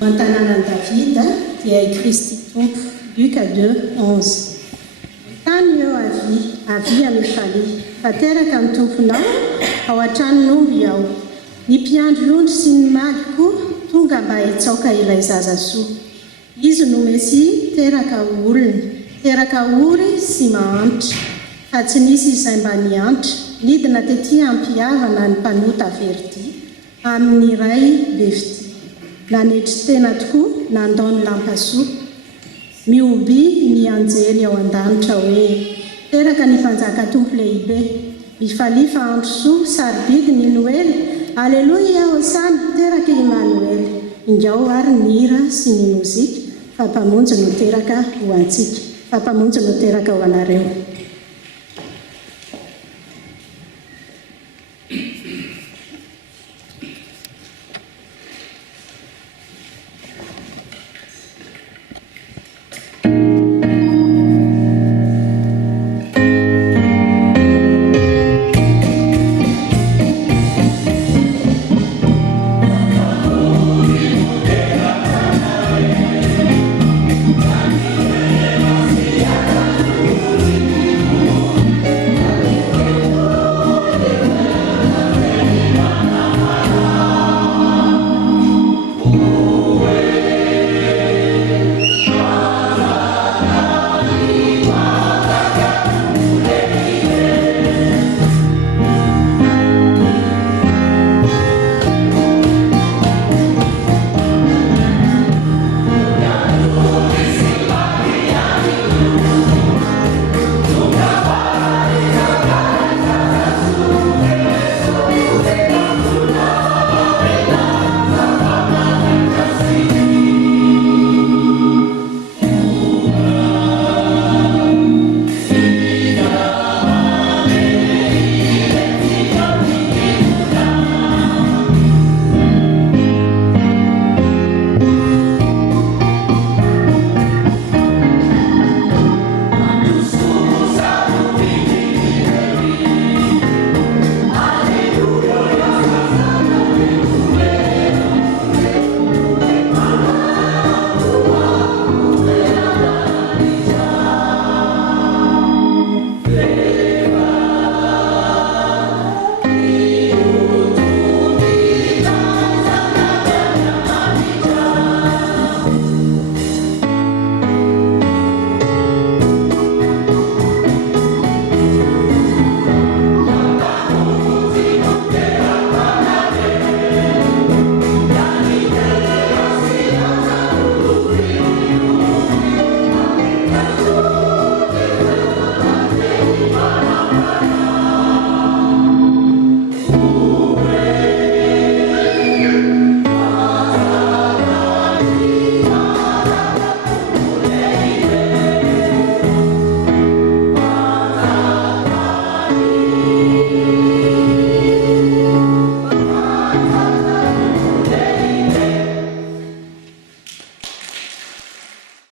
Antanànan Davida dia i Kristy tompo. Luka 2:11. Tany eo avy amy fali, fa teraka ny tomponao ao an-tranon'omby ao. Ny mpiandry ondry sy ny maly koa tonga mba hitsaoka ilay zaza soa. Izy no Mesia teraka ory sy mahantra, fa tsy nisy izay mba niantra, nidina tetỳ ampihavana ny mpanota verdi amin'ny iray bevity. Nanetry tena tokoa nandaony lampasoa. Mioby ny anjely ao an-danitra hoe teraka ny mpanjaka tompo lehibe, mifalifa andro soa sarobidy ny Noely. Aleloia hosana teraka Emmanuel. Ingao ary ny hira sy ny mozika, fampamonjy no teraka ho antsika, fampamonjy no teraka ho anareo.